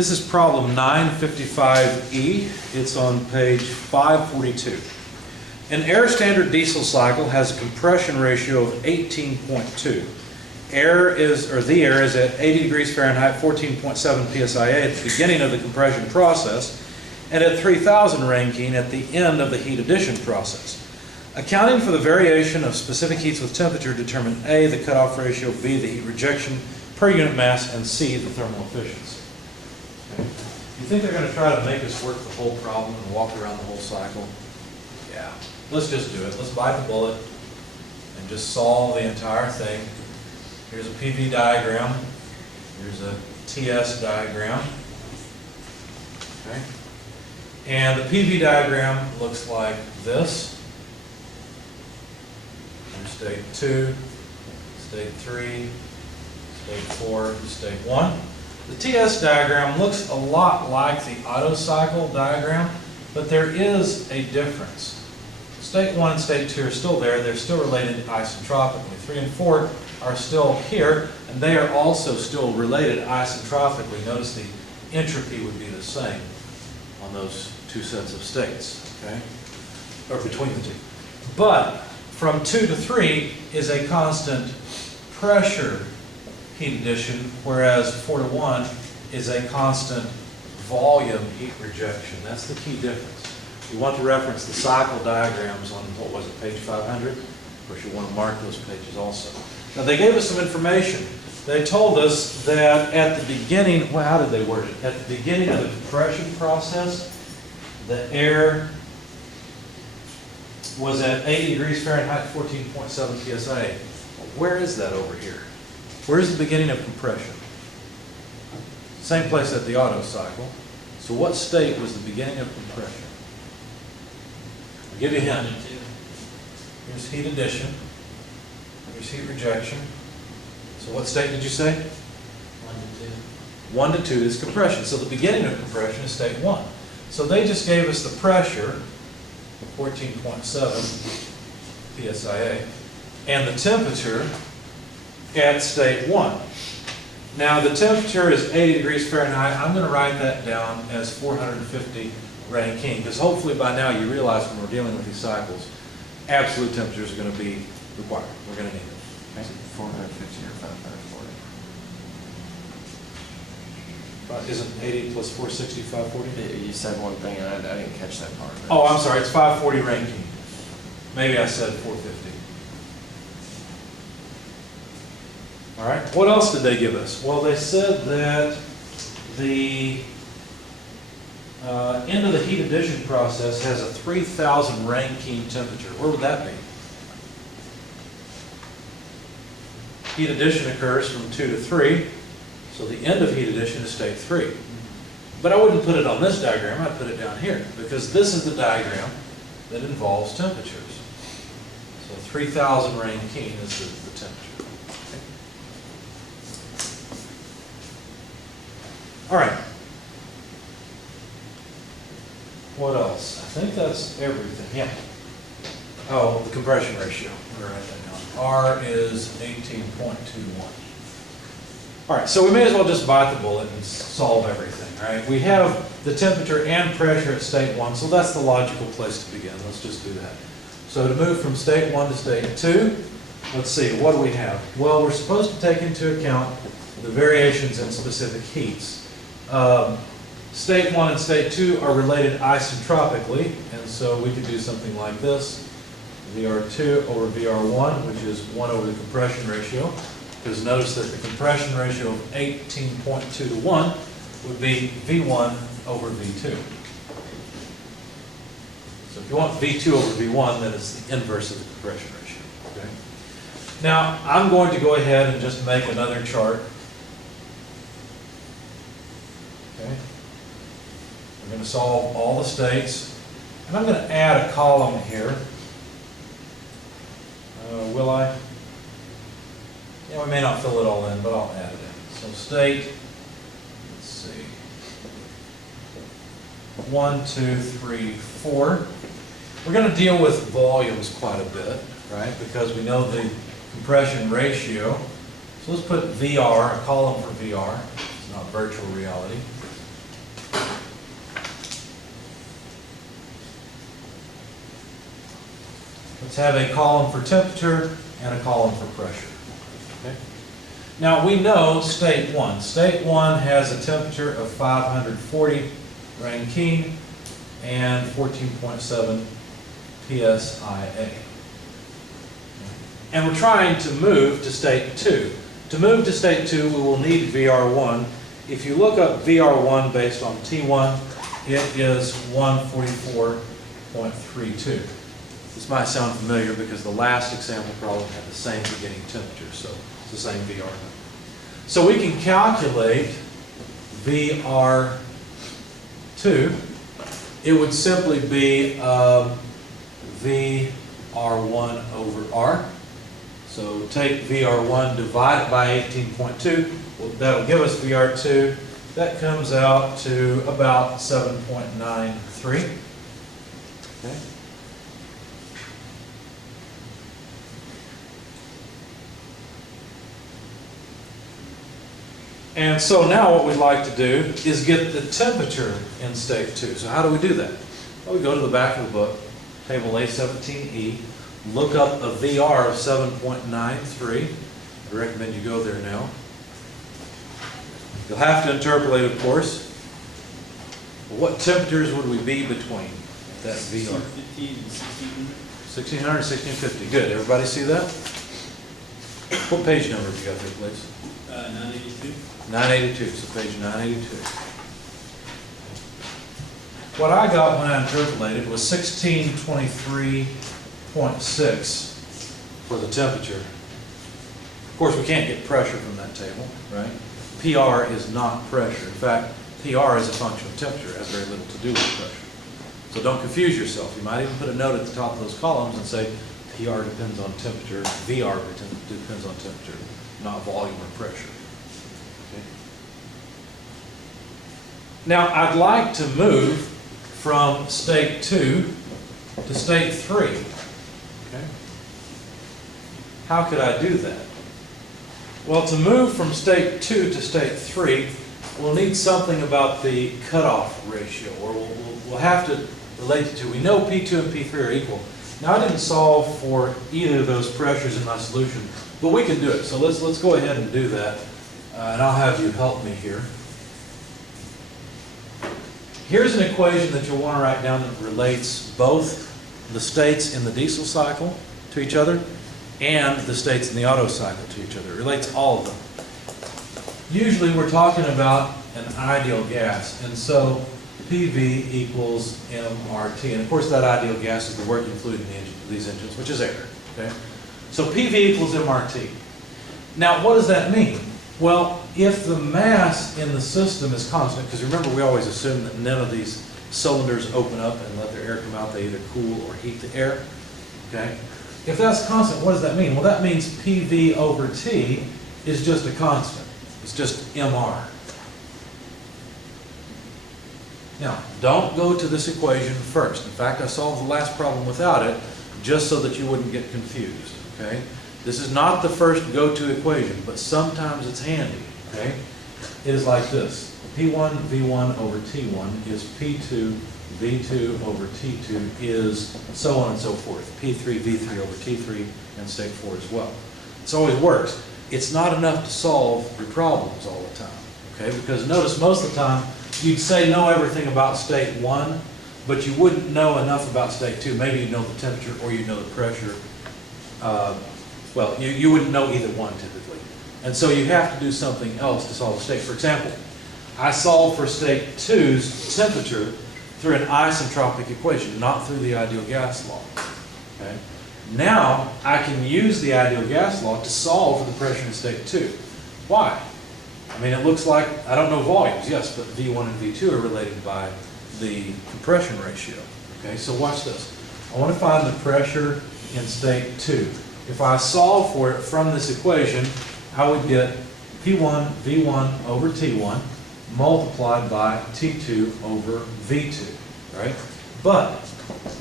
This is problem 955E. It's on page 542. An air standard diesel cycle has a compression ratio of 18.2. The air is at 80 degrees Fahrenheit, 14.7 psia at the beginning of the compression process, and at 3000 Rankine at the end of the heat addition process. Accounting for the variation of specific heats with temperature, determine A, the cutoff ratio, B, the heat rejection per unit mass, and C, the thermal efficiency. Okay. You think they're going to try to make us work the whole problem and walk around the whole cycle? Yeah. Let's just do it. Let's bite the bullet and just solve the entire thing. Here's a PV diagram. Here's a TS diagram. Okay. And the PV diagram looks like this. Here's state 2, state 3, state 4, state 1. The TS diagram looks a lot like the Otto cycle diagram, but there is a difference. State 1 and state 2 are still there. They're still related isotropically. 3 and 4 are still here, and they are also still related isotropically. Notice the entropy would be the same on those two sets of states, okay? Or between the two. But from 2 to 3 is a constant pressure heat addition, whereas 4 to 1 is a constant volume heat rejection. That's the key difference. You want to reference the cycle diagrams on, what was it, page 500? Of course, you want to mark those pages also. Now, they gave us some information. They told us that at the beginning, well, how did they word it? At the beginning of the compression process, the air was at 80 degrees Fahrenheit, 14.7 psia. Where is that over here? Where's the beginning of compression? Same place at the Otto cycle. So what state was the beginning of compression? I'll give you a hint. Here's heat addition. Here's heat rejection. So what state did you say? 1 to 2. 1 to 2 is compression. So the beginning of compression is state 1. So they just gave us the pressure, 14.7 psia, and the temperature at state 1. Now the temperature is 80 degrees Fahrenheit. I'm going to write that down as 450 Rankine, because hopefully by now you realize when we're dealing with these cycles, absolute temperatures are going to be required. We're going to need it. Okay? 450 or 540? Isn't 80 plus 460, 540? You said one thing and I didn't catch that part. Oh, I'm sorry. It's 540 Rankine. Maybe I said 450. All right. What else did they give us? Well, they said that the end of the heat addition process has a 3000 Rankine temperature. Where would that be? Heat addition occurs from 2 to 3, so the end of heat addition is state 3. But I wouldn't put it on this diagram, I'd put it down here, because this is the diagram that involves temperatures. So 3000 Rankine is the temperature. Okay. All right. What else? I think that's everything. Yeah. Oh, the compression ratio. I'm going to write that down. R is 18.2 to 1. All right, so we may as well just bite the bullet and solve everything, all right? We have the temperature and pressure at state 1, so that's the logical place to begin. Let's just do that. So to move from state 1 to state 2, let's see, what do we have? Well, we're supposed to take into account the variations in specific heats. State 1 and state 2 are related isotropically, and so we could do something like this. VR2 over VR1, which is 1 over the compression ratio, because notice that the compression ratio of 18.2 to 1 would be V1 over V2. So if you want V2 over V1, then it's the inverse of the compression ratio. Okay? Now, I'm going to go ahead and just make another chart. Okay? We're going to solve all the states, and I'm going to add a column here. Will I? Yeah, we may not fill it all in, but I'll add it in. So state, let's see, 1, 2, 3, 4. We're going to deal with volumes quite a bit, right? Because we know the compression ratio. So let's put VR, a column for VR. It's not virtual reality. Let's have a column for temperature and a column for pressure. Okay? Now we know state 1. State 1 has a temperature of 540 Rankine and 14.7 psia. And we're trying to move to state 2. To move to state 2, we will need VR1. If you look up VR1 based on T1, it is 144.32. This might sound familiar because the last example problem had the same beginning temperature, so it's the same VR. So we can calculate VR2. It would simply be VR1 over R. So take VR1, divide it by 18.2. Well, that'll give us VR2. That comes out to about 7.93. Okay. And so now what we'd like to do is get the temperature in state 2. So how do we do that? Well, we go to the back of the book, table A17E, look up a VR of 7.93. I recommend you go there now. You'll have to interpolate, of course. What temperatures would we be between that VR? 1600 and 1650. Good. Everybody see that? What page number have you got there, please? 982. 982. So page 982. What I got when I interpolated was 1623.6 for the temperature. Of course, we can't get pressure from that table, right? PR is not pressure. In fact, PR is a function of temperature. It has very little to do with pressure. So don't confuse yourself. You might even put a note at the top of those columns and say PR depends on temperature, VR depends on temperature, not volume or pressure. Okay. Now, I'd like to move from state 2 to state 3. Okay. How could I do that? Well, to move from state 2 to state 3, we'll need something about the cutoff ratio, or we'll have to relate the two. We know P2 and P3 are equal. Now, I didn't solve for either of those pressures in my solution, but we can do it. So let's go ahead and do that, and I'll have you help me here. Here's an equation that you'll want to write down that relates both the states in the diesel cycle to each other and the states in the Otto cycle to each other. It relates all of them. Usually we're talking about an ideal gas, and so PV equals MRT. And of course that ideal gas is the working fluid in these engines, which is air. Okay? So PV equals MRT. Now what does that mean? Well, if the mass in the system is constant, because remember we always assume that none of these cylinders open up and let their air come out, they either cool or heat the air. Okay? If that's constant, what does that mean? Well, that means PV over T is just a constant. It's just MR. Now, don't go to this equation first. In fact, I solved the last problem without it, just so that you wouldn't get confused. Okay? This is not the first go-to equation, but sometimes it's handy. Okay? It is like this. P1 V1 over T1 is P2 V2 over T2 is so on and so forth. P3 V3 over T3 and state 4 as well. This always works. It's not enough to solve your problems all the time. Okay? Because notice most of the time you'd say know everything about state 1, but you wouldn't know enough about state 2. Maybe you'd know the temperature or you'd know the pressure. Well, you wouldn't know either one typically. And so you have to do something else to solve a state. For example, I solved for state 2's temperature through an isentropic equation, not through the ideal gas law. Okay? Now, I can use the ideal gas law to solve for the pressure in state 2. Why? I mean, it looks like, I don't know volumes, yes, but V1 and V2 are related by the compression ratio. Okay, so watch this. I want to find the pressure in state 2. If I solve for it from this equation, I would get P1 V1 over T1 multiplied by T2 over V2, right? But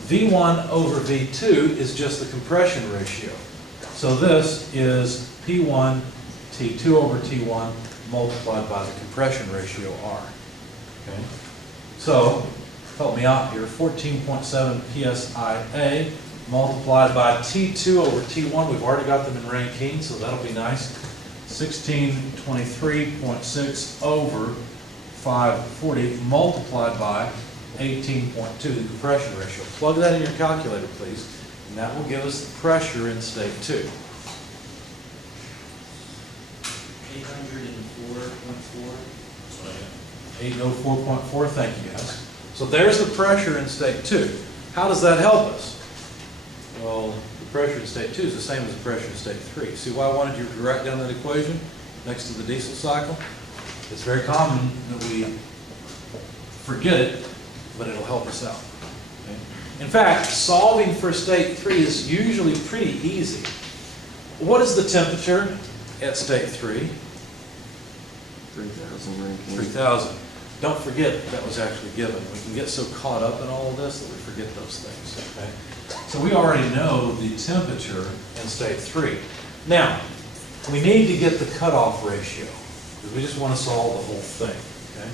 V1 over V2 is just the compression ratio. So this is P1 T2 over T1 multiplied by the compression ratio R. Okay? So, help me out here, 14.7 psia multiplied by T2 over T1. We've already got them in Rankine, so that'll be nice. 1623.6 over 540 multiplied by 18.2, the compression ratio. Plug that in your calculator, please, and that will give us the pressure in state 2. 804.4. 804.4, thank you guys. So there's the pressure in state 2. How does that help us? Well, the pressure in state 2 is the same as the pressure in state 3. See why I wanted you to write down that equation next to the diesel cycle? It's very common that we forget it, but it'll help us out. Okay? In fact, solving for state 3 is usually pretty easy. What is the temperature at state 3? 3,000 Rankine. 3,000. Don't forget that was actually given. We can get so caught up in all of this that we forget those things, okay? So we already know the temperature in state 3. Now, we need to get the cutoff ratio, because we just want to solve the whole thing, okay?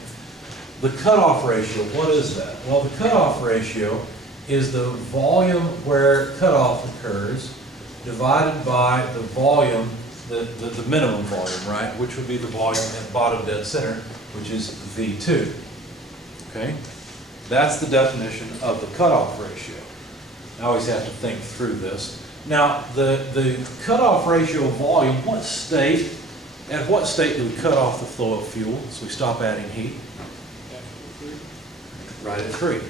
The cutoff ratio, what is that? Well, the cutoff ratio is the volume where cutoff occurs divided by the volume, the minimum volume, right? Which would be the volume at bottom dead center, which is V2, okay? That's the definition of the cutoff ratio. I always have to think through this. Now, the cutoff ratio volume, at what state do we cut off the flow of fuel? So we stop adding heat? Right at 3,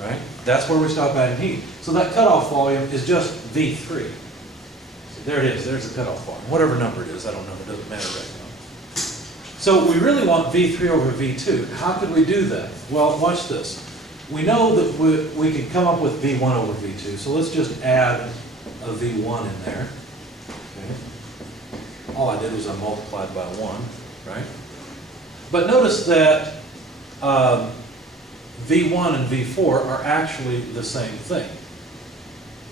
right? That's where we stop adding heat. So that cutoff volume is just V3. So there it is, there's the cutoff volume. Whatever number it is, I don't know, it doesn't matter right now. So we really want V3 over V2. How could we do that? Well, watch this. We know that we can come up with V1 over V2, so let's just add a V1 in there. Okay. All I did was I multiplied by 1, right? But notice that V1 and V4 are actually the same thing.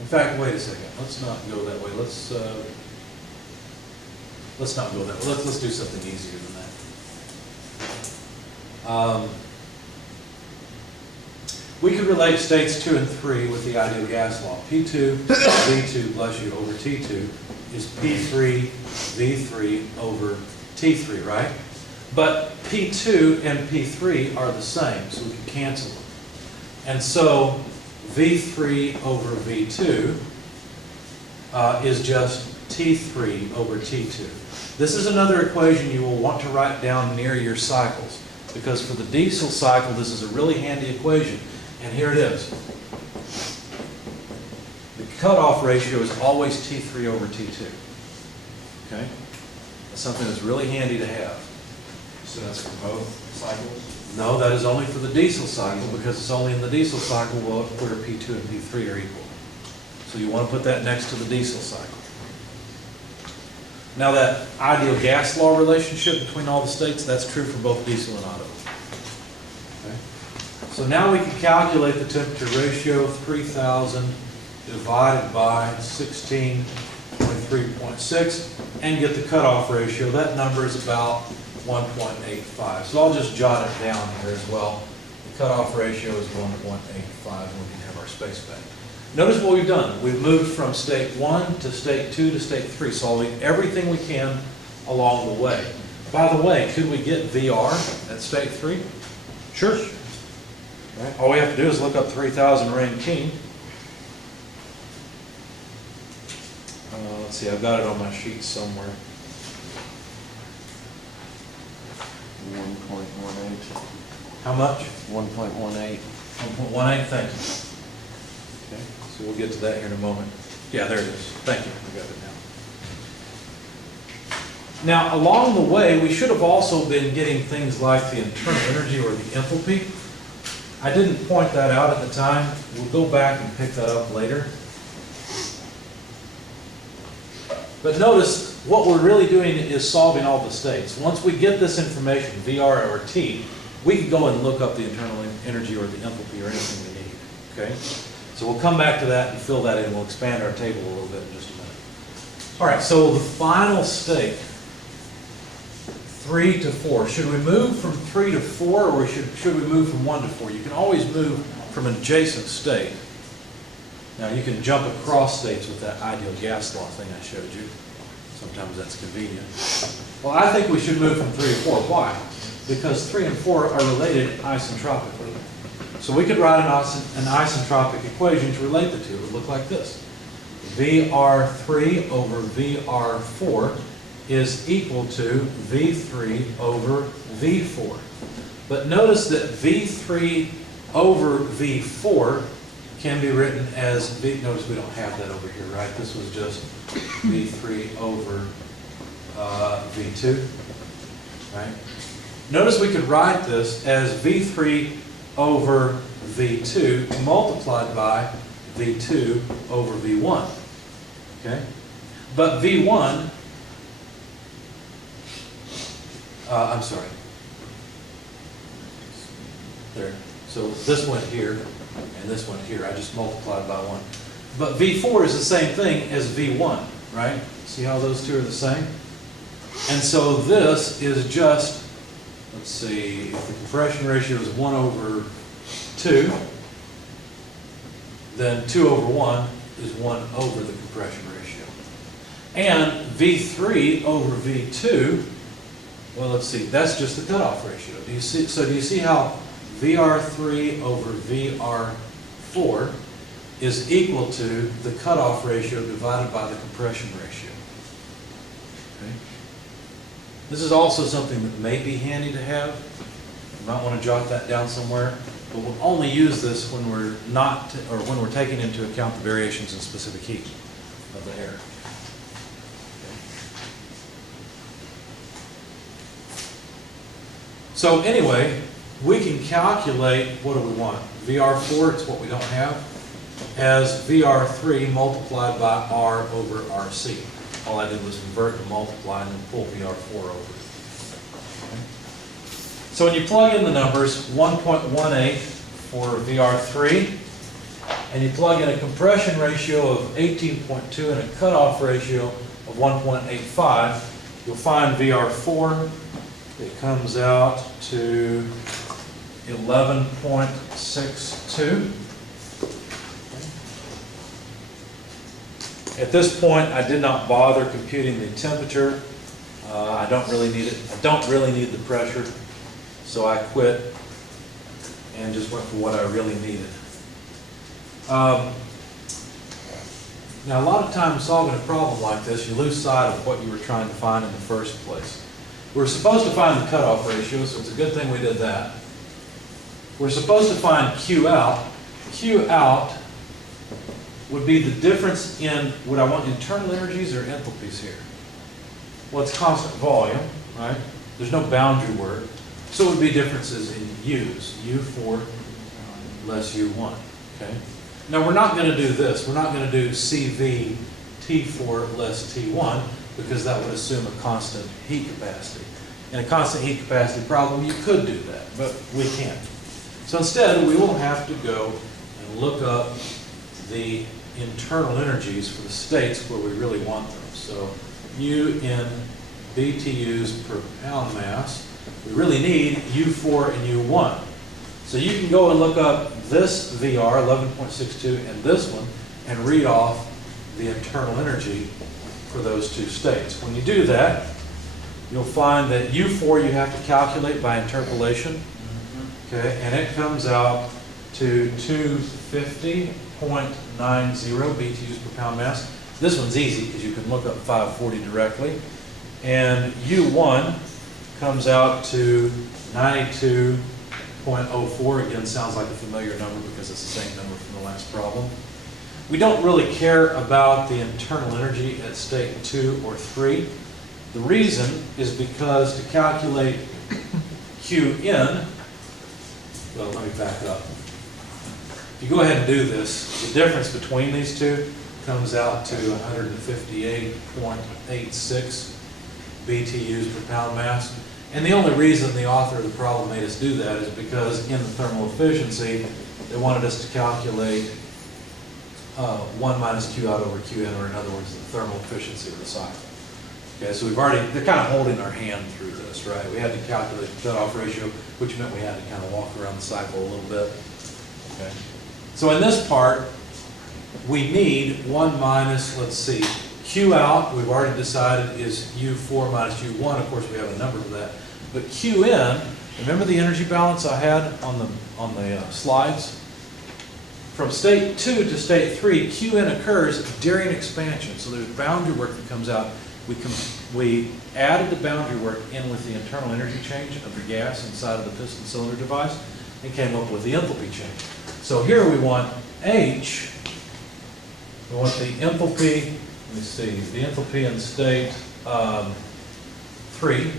In fact, wait a second. Let's not go that way. Let's not go that way. Let's do something easier than that. We could relate states 2 and 3 with the ideal gas law. P2, V2, bless you, over T2 is P3, V3 over T3, right? But P2 and P3 are the same, so we can cancel them. And so V3 over V2 is just T3 over T2. This is another equation you will want to write down near your cycles, because for the diesel cycle, this is a really handy equation. And here it is. The cutoff ratio is always T3 over T2. Okay? That's something that's really handy to have. So that's for both cycles? No, that is only for the diesel cycle, because it's only in the diesel cycle where P2 and P3 are equal. So you want to put that next to the diesel cycle. Now that ideal gas law relationship between all the states, that's true for both diesel and auto. Okay? So now we can calculate the temperature ratio, 3,000 divided by 16.3.6, and get the cutoff ratio. That number is about 1.85. So I'll just jot it down here as well. The cutoff ratio is 1.85, and we can have our space back. Notice what we've done. We've moved from state 1 to state 2 to state 3, solving everything we can along the way. By the way, could we get VR at state 3? Sure. Right. All we have to do is look up 3,000 Rankine. Let's see, I've got it on my sheet somewhere. 1.18. How much? 1.18. 1.18, thank you. Okay, so we'll get to that here in a moment. Yeah, there it is. Thank you, I got it now. Now, along the way, we should have also been getting things like the internal energy or the enthalpy. I didn't point that out at the time. We'll go back and pick that up later. But notice, what we're really doing is solving all the states. Once we get this information, VR or T, we can go and look up the internal energy or the enthalpy or anything we need, okay? So we'll come back to that and fill that in. We'll expand our table a little bit in just a minute. All right, so the final state, 3 to 4. Should we move from 3 to 4, or should we move from 1 to 4? You can always move from an adjacent state. Now, you can jump across states with that ideal gas law thing I showed you. Sometimes that's convenient. Well, I think we should move from 3 to 4. Why? Because 3 and 4 are related isentropically. So we could write an isentropic equation to relate the two. It would look like this. VR3 over VR4 is equal to V3 over V4. But notice that V3 over V4 can be written as notice we don't have that over here, right? This was just V3 over V2, right? Notice we could write this as V3 over V2 multiplied by V2 over V1, okay? But V1, I'm sorry. There. So this went here, and this went here. I just multiplied by 1. But V4 is the same thing as V1, right? See how those two are the same? And so this is just, let's see, if the compression ratio is 1 over 2, then 2 over 1 is 1 over the compression ratio. And V3 over V2, well, let's see, that's just the cutoff ratio. Do you see? So do you see how VR3 over VR4 is equal to the cutoff ratio divided by the compression ratio? Okay. This is also something that may be handy to have. You might want to jot that down somewhere. But we'll only use this when we're not, or when we're taking into account the variations in specific heat of the air. So anyway, we can calculate, what do we want? VR4, it's what we don't have, as VR3 multiplied by R over RC. All I did was convert to multiply and then pull VR4 over. Okay. So when you plug in the numbers, 1.18 for VR3, and you plug in a compression ratio of 18.2 and a cutoff ratio of 1.85, you'll find VR4. It comes out to 11.62. At this point, I did not bother computing the temperature. I don't really need it. I don't really need the pressure, so I quit and just went for what I really needed. Now, a lot of times solving a problem like this, you lose sight of what you were trying to find in the first place. We're supposed to find the cutoff ratio, so it's a good thing we did that. We're supposed to find Q out. Q out would be the difference in, would I want internal energies or enthalpies here? Well, it's constant volume, right? There's no boundary word. So it would be differences in U's. U4 less U1, okay? Now, we're not going to do this. We're not going to do CV T4 less T1, because that would assume a constant heat capacity. In a constant heat capacity problem, you could do that, but we can't. So instead, we will have to go and look up the internal energies for the states where we really want them. So U in BTUs per pound mass. We really need U4 and U1. So you can go and look up this VR, 11.62, and this one, and read off the internal energy for those two states. When you do that, you'll find that U4 you have to calculate by interpolation, okay, and it comes out to 250.90 BTUs per pound mass. This one's easy because you can look up 540 directly. And U1 comes out to 92.04. Again, sounds like a familiar number because it's the same number from the last problem. We don't really care about the internal energy at state 2 or 3. The reason is because to calculate Qn, well, let me back up. If you go ahead and do this, the difference between these two comes out to 158.86 BTUs per pound mass. And the only reason the author of the problem made us do that is because in the thermal efficiency, they wanted us to calculate 1 minus Q out over Qn, or in other words, the thermal efficiency of the cycle. Okay, so they're kind of holding our hand through this, right? We had to calculate the cutoff ratio, which meant we had to kind of walk around the cycle a little bit. Okay. So in this part, we need 1 minus, let's see, Q out, we've already decided is U4 minus U1. Of course, we have a number for that. But Q in, remember the energy balance I had on the slides? From state 2 to state 3, Q in occurs during expansion. So there's boundary work that comes out. We added the boundary work in with the internal energy change of the gas inside of the piston cylinder device and came up with the enthalpy change. So here we want H, we want the enthalpy, let me see, the enthalpy in state 3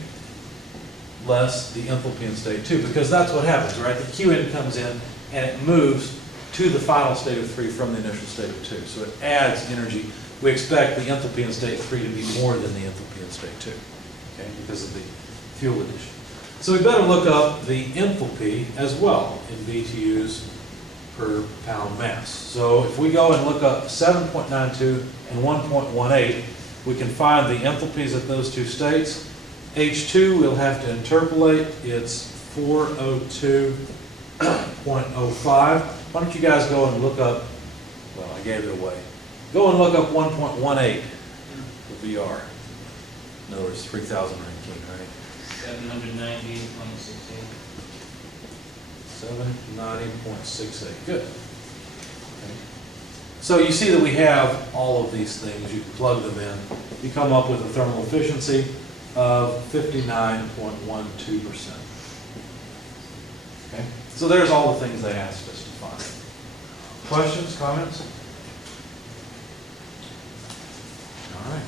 less the enthalpy in state 2, because that's what happens, right? The Q in comes in and it moves to the final state of 3 from the initial state of 2. So it adds energy. We expect the enthalpy in state 3 to be more than the enthalpy in state 2, okay, because of the fuel addition. So we better look up the enthalpy as well in BTUs per pound mass. So if we go and look up 7.92 and 1.18, we can find the enthalpies at those two states. H2 we'll have to interpolate. It's 402.05. Why don't you guys go and look up, well, I gave it away. Go and look up 1.18 for VR. In other words, 3,019, right? 790.68. 790.68, good. Okay. So you see that we have all of these things, you can plug them in. You come up with a thermal efficiency of 59.12%. Okay, so there's all the things they asked us to find. Questions, comments? All right.